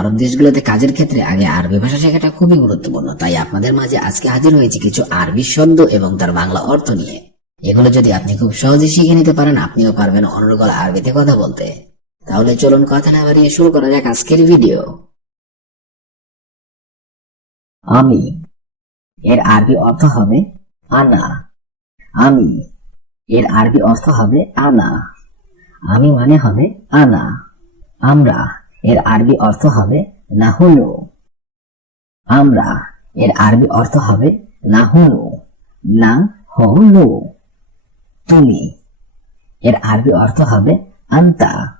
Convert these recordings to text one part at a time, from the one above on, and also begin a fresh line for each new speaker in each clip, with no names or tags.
আরব দেশগুলোতে কাজের ক্ষেত্রে আগে আরবি ভাষা শেখাটা খুবই গুরুত্বপূর্ণ। তাই আপনাদের মাঝে আজকে হাজির হয়েছে কিছু আরবি শব্দ এবং তার বাংলা অর্থ নিয়ে। এগুলো যদি আপনি খুব সহজে শিখে নিতে পারেন, আপনিও পারবেন অনর্গল আরবিতে কথা বলতে। তাহলে চলুন কথা না বাড়িয়ে শুরু করা যাক আজকের ভিডিও। আমি। এর আরবি অর্থ হবে আনা। আমি। এর আরবি অর্থ হবে আনা। আমি মানে হবে আনা। আমরা। এর আরবি অর্থ হবে নাহুনু। আমরা এর আরবি অর্থ হবে নাহুনু না হনু তুমি, এর আরবি অর্থ হবে আন্তা।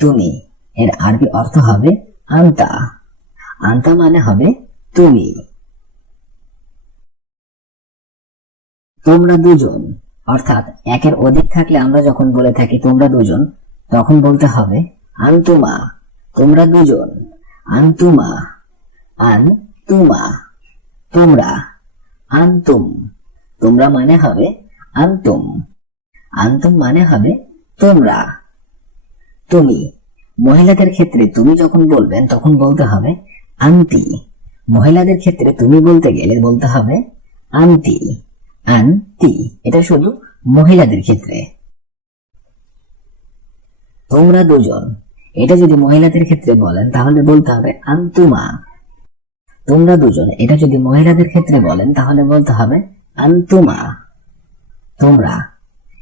তুমি, এর আরবি অর্থ হবে আন্তা। আন্তা মানে হবে তুমি। তোমরা দুজন, অর্থাৎ একের অধিক থাকলে আমরা যখন বলে থাকি তোমরা দুজন, তখন বলতে হবে আন্তুমা, তোমরা দুজন। আন্তুমা, আন তুমা। তোমরা, আন্তুম। তোমরা মানে হবে আন্তুম। আন্তুম মানে হবে তোমরা। তুমি, মহিলাদের ক্ষেত্রে তুমি যখন বলবেন, তখন বলতে হবে আন্তি মহিলাদের ক্ষেত্রে তুমি বলতে গেলে বলতে হবে আন্তি আন্তি এটা শুধু মহিলাদের ক্ষেত্রে। তোমরা দুজন। এটা যদি মহিলাদের ক্ষেত্রে বলেন, তাহলে বলতে হবে আন্তুমা। তোমরা দুজন, এটা যদি মহিলাদের ক্ষেত্রে বলেন, তাহলে বলতে হবে আন্তুমা। তোমরা,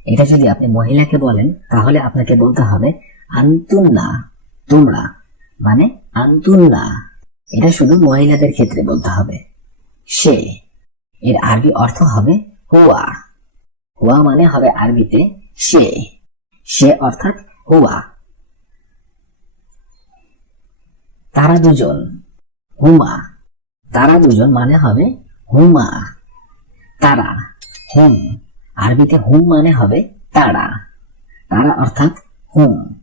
এটা যদি আপনি মহিলাকে বলেন, তাহলে আপনাকে বলতে হবে আন্তুন্না। তোমরা মানে আন্তুন্না। এটা শুধু মহিলাদের ক্ষেত্রে বলতে হবে। সে, এর আরবি অর্থ হবে হুয়া। হুয়া মানে হবে আরবিতে সে। সে অর্থাৎ হুয়া। তারা দুজন। হুমা। তারা দুজন মানে হবে হুমা। তারা। হুম। আরবিতে হুম মানে হবে তারা। তারা অর্থাৎ হুম।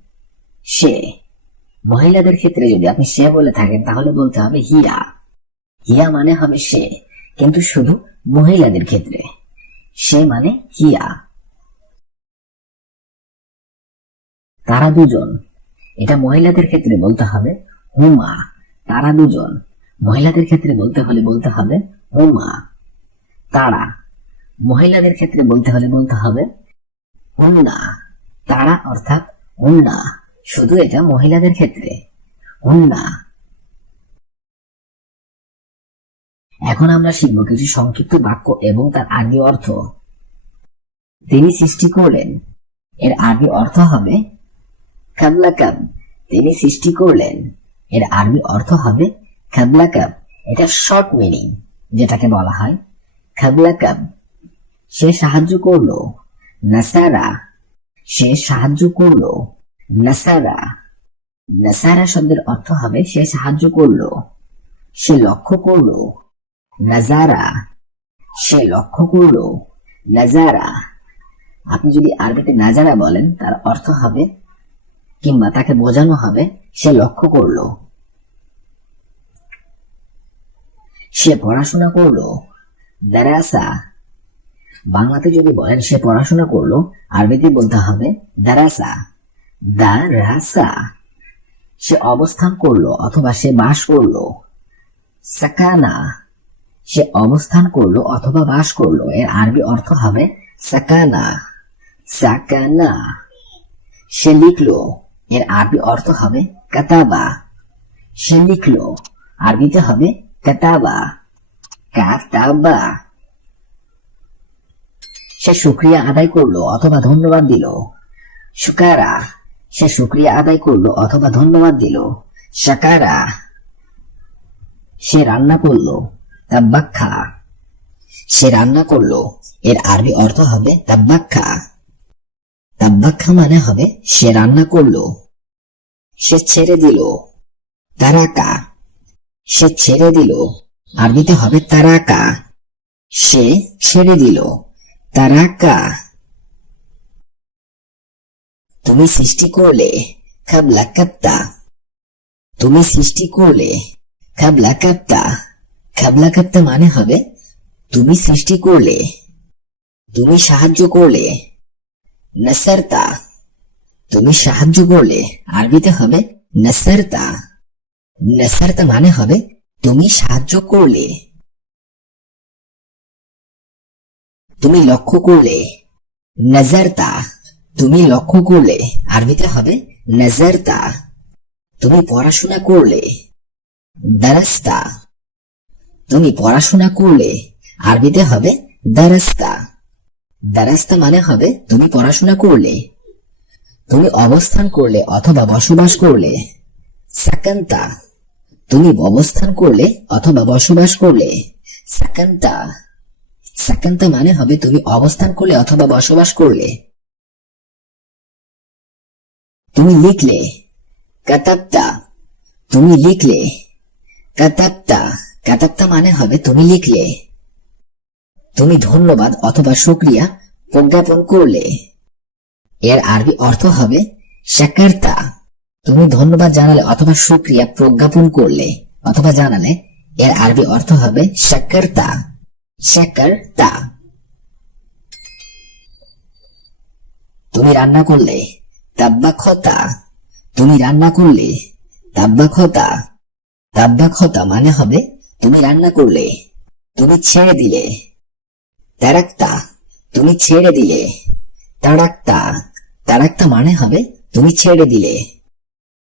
সে। মহিলাদের ক্ষেত্রে যদি আপনি সে বলে থাকেন, তাহলে বলতে হবে হিয়া। হিয়া মানে হবে সে। কিন্তু শুধু মহিলাদের ক্ষেত্রে। সে মানে হিয়া। তারা দুজন। এটা মহিলাদের ক্ষেত্রে বলতে হবে হুমা, তারা দুজন। মহিলাদের ক্ষেত্রে বলতে হলে বলতে হবে হুমা। তারা, মহিলাদের ক্ষেত্রে বলতে হলে বলতে হবে উন্না তারা অর্থাৎ উন্না শুধু এটা মহিলাদের ক্ষেত্রে। উন্না এখন আমরা শিখব কিছু সংক্ষিপ্ত বাক্য এবং তার আরবি অর্থ। তিনি সৃষ্টি করলেন। এর আগে অর্থ হবে খাবলাকাব তিনি সৃষ্টি করলেন। এর আরবি অর্থ হবে খাবলাকাব এটা শর্ট মিনিং যেটাকে বলা হয় খাবলাকাব সে সাহায্য করল। নাসারা। সে সাহায্য করল। নাসারা। নাসারা শব্দের অর্থ হবে সে সাহায্য করল। সে লক্ষ্য করল। নাজারা। সে লক্ষ্য করল। নাজারা। আপনি যদি আরবিতে নাজারা বলেন, তার অর্থ হবে কিংবা তাকে বোঝানো হবে, সে লক্ষ্য করল। সে পড়াশোনা করল। দারাসা বাংলাতে যদি বলেন, সে পড়াশোনা করল, আরবিতে বলতে হবে দারাসা দারাসা সে অবস্থান করল অথবা সে বাস করল। সাকানা, সে অবস্থান করল অথবা বাস করল। এর আরবি অর্থ হবে সাকানা। সাকানা, সে লিখলো। এর আরবি অর্থ হবে কাতাবা। সে লিখলো, আরবিতে হবে কাতাবা। কাতাবা। সে শুক্রিয়া আদায় করল অথবা ধন্যবাদ দিল। সুকারা সে শুক্রিয়া আদায় করল অথবা ধন্যবাদ দিল। সাকারা সে রান্না করল তাব্বাক্ষা সে রান্না করল, এর আরবি অর্থ হবে তাব্বাক্ষা তাব্বাক্ষা মানে হবে সে রান্না করল, সে ছেড়ে দিল, তারাকা। সে ছেড়ে দিল, আরবিতে হবে তারাকা। সে ছেড়ে দিল, তারাকা। তুমি সৃষ্টি করলে খাবলা কাপ্তা তুমি সৃষ্টি করলে খাবলা কাপ্তা খাবলা কাপ্তা মানে হবে, তুমি সৃষ্টি করলে, তুমি সাহায্য করলে। নাসারতা। তুমি সাহায্য করলে আরবিতে হবে নাসারতা। নাসারতা মানে হবে তুমি সাহায্য করলে। তুমি লক্ষ্য করলে। নজরতা। তুমি লক্ষ্য করলে আরবিতে হবে নজরতা। তুমি পড়াশোনা করলে দারাস্তা। তুমি পড়াশোনা করলে আরবিতে হবে দারাস্তা। দারাস্তা মানে হবে তুমি পড়াশোনা করলে, তুমি অবস্থান করলে অথবা বসবাস করলে, সাকান্তা, তুমি অবস্থান করলে অথবা বসবাস করলে, সাকান্তা সাকান্তা মানে হবে তুমি অবস্থান করলে অথবা বসবাস করলে। তুমি লিখলে, কাতাপ্তা, তুমি লিখলে, কাতাপ্তা কাতাপ্তা মানে হবে তুমি লিখলে। তুমি ধন্যবাদ অথবা শুক্রিয়া প্রজ্ঞাপন করলে। এর আরবি অর্থ হবে শাকার্তা তুমি ধন্যবাদ জানালে অথবা শুক্রিয়া প্রজ্ঞাপন করলে, অথবা জানালে, এর আরবি অর্থ হবে শাকার্তা শাকার্তা তুমি রান্না করলে, তাব্বাখতা তুমি রান্না করলে, তাব্বাখতা তাব্বাখতা মানে হবে, তুমি রান্না করলে তুমি ছেড়ে দিলে তারাক্তা, তুমি ছেড়ে দিলে। তারাক্তা তারাক্তা মানে হবে তুমি ছেড়ে দিলে।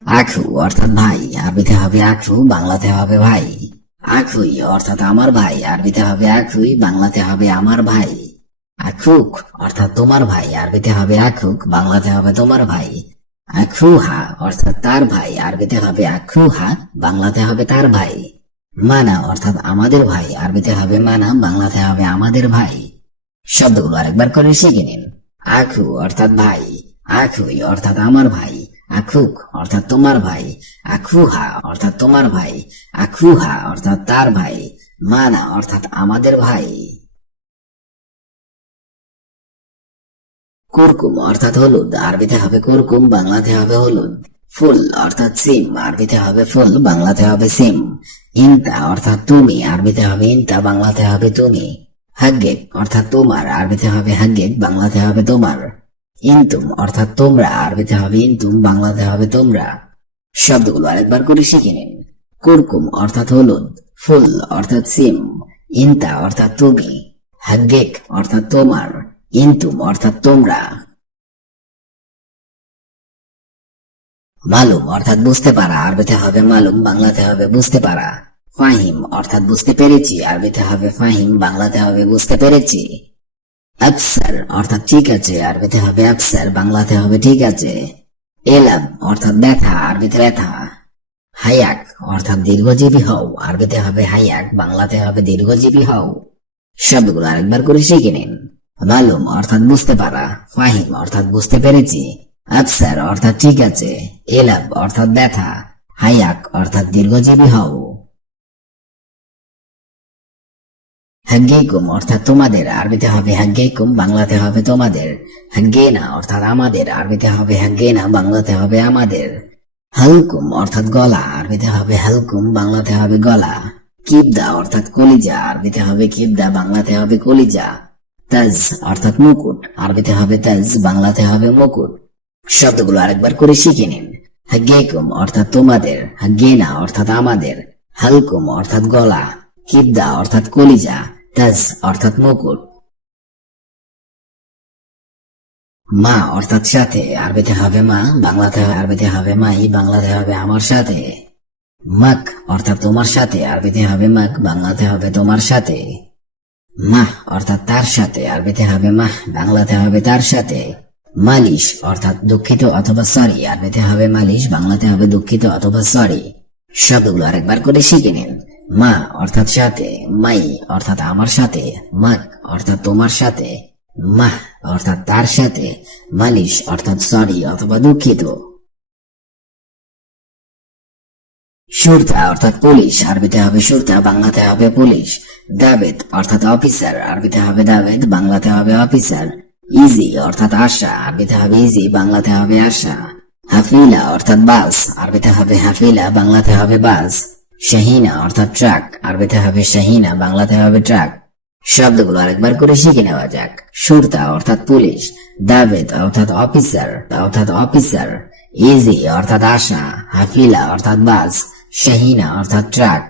আখু অর্থাৎ ভাই আরবিতে হবে আখু বাংলাতে হবে ভাই। আখুই অর্থাৎ আমার ভাই আরবিতে হবে আখুই বাংলাতে হবে আমার ভাই। আখুক অর্থাৎ তোমার ভাই আরবিতে হবে আখুক বাংলাতে হবে তোমার ভাই। আখুহা অর্থাৎ তার ভাই আরবিতে হবে আখু আখুহা বাংলাতে হবে তার ভাই। মানা, অর্থাৎ আমাদের ভাই। আরবিতে হবে মানা, বাংলাতে হবে আমাদের ভাই। শব্দগুলো আরেকবার করে শিখে নিন। আখু, অর্থাৎ ভাই। আখুই, অর্থাৎ আমার ভাই। আখুক, অর্থাৎ তোমার ভাই। আখুহা, অর্থাৎ তোমার ভাই। আখুহা, অর্থাৎ তার ভাই। মানা, অর্থাৎ আমাদের ভাই। কুরকুম, অর্থাৎ হলুদ। আরবিতে হবে কুরকুম, বাংলাতে হবে হলুদ। ফুল, অর্থাৎ সিম। আরবিতে হবে ফুল, বাংলাতে হবে সিম। ইনতা, অর্থাৎ তুমি, আরবিতে হবে ইনতা, বাংলাতে হবে তুমি। হাগ্গেক, অর্থাৎ তোমার, আরবিতে হবে হাগ্গেক, বাংলাতে হবে তোমার। ইনতুম, অর্থাৎ তোমরা, আরবিতে হবে ইনতুম, বাংলাতে হবে তোমরা। শব্দগুলো আরেকবার করে শিখে নিন। কুরকুম, অর্থাৎ হলুদ। ফুল, অর্থাৎ সিম। ইনতা, অর্থাৎ তুমি। হাগ্গেক, অর্থাৎ তোমার। ইনতুম, অর্থাৎ তোমরা। মালুম, অর্থাৎ বুঝতে পারা। আরবিতে হবে মালুম, বাংলাতে হবে বুঝতে পারা। ফাহিম, অর্থাৎ বুঝতে পেরেছি, আরবিতে হবে ফাহিম, বাংলাতে হবে বুঝতে পেরেছি। আফসার, অর্থাৎ ঠিক আছে, আরবিতে হবে আফসার, বাংলাতে হবে ঠিক আছে। এলাম, অর্থাৎ ব্যথা, আরবিতে ব্যথা। হায়াক, অর্থাৎ দীর্ঘজীবী হও, আরবিতে হবে হায়াক, বাংলাতে হবে দীর্ঘজীবী হও। শব্দগুলো আরেকবার করে শিখে নিন। মালুম, অর্থাৎ বুঝতে পারা। ফাহিম, অর্থাৎ বুঝতে পেরেছি। আফসার, অর্থাৎ ঠিক আছে। এলাব অর্থাৎ ব্যথা। হায়াক, অর্থাৎ দীর্ঘজীবী হও। হাগ্গেকুম অর্থাৎ তোমাদের আরবিতে হবে হাগ্গেকুম বাংলাতে হবে তোমাদের। হাগ্গেনা অর্থাৎ আমাদের। আরবিতে হবে হাগ্গেনা বাংলাতে হবে আমাদের। হালকুম, অর্থাৎ গলা। আরবিতে হবে হালকুম, বাংলাতে হবে গলা। কিবদা, অর্থাৎ কলিজা। আরবিতে হবে কিবদা, বাংলাতে হবে কলিজা। তাজ, অর্থাৎ মুকুট। আরবিতে হবে তাজ, বাংলাতে হবে মুকুট। শব্দগুলো আরেকবার করে শিখে নিন। হাগ্গেকুম অর্থাৎ তোমাদের। হাগ্গেনা অর্থাৎ আমাদের। হালকুম, অর্থাৎ গলা। কিবদা, অর্থাৎ কলিজা। তাজ অর্থাৎ মুকুট। মা অর্থাৎ সাথে। আরবিতে হবে মা, বাংলাতে আরবিতে হবে মাই, বাংলাতে হবে আমার সাথে। মাক অর্থাৎ তোমার সাথে। আরবিতে হবে মাক, বাংলাতে হবে তোমার সাথে। মাহ অর্থাৎ তার সাথে। আরবিতে হবে মাহ বাংলাতে হবে তার সাথে। মালিশ অর্থাৎ দুঃখিত অথবা সরি আরবিতে হবে মালিশ, বাংলাতে হবে দুঃখিত অথবা সরি শব্দগুলো আরেকবার করে শিখে নিন। মা অর্থাৎ সাথে, মাই অর্থাৎ আমার সাথে, মাক অর্থাৎ তোমার সাথে মাহ অর্থাৎ তার সাথে, মালিশ অর্থাৎ সরি অথবা দুঃখিত। সুরতা অর্থাৎ পুলিশ আরবিতে হবে সুরতা, বাংলাতে হবে পুলিশ। দাবেদ অর্থাৎ অফিসার আরবিতে হবে দাবেদ, বাংলাতে হবে অফিসার ইজি অর্থাৎ আশা আরবিতে হবে ইজি বাংলাতে হবে আশা। হাফিলা অর্থাৎ বাস আরবিতে হবে হাফিলা, বাংলাতে হবে বাস। শাহিনা, অর্থাৎ ট্রাক। আরবিতে হবে শাহিনা, বাংলাতে হবে ট্রাক। শব্দগুলো আরেকবার করে শিখে নেওয়া যাক। সুরতা, অর্থাৎ পুলিশ। দাবেদ, অর্থাৎ অফিসার। অর্থাৎ অফিসার। ইজি, অর্থাৎ আশা। হাফিলা, অর্থাৎ বাস। শাহিনা, অর্থাৎ ট্রাক।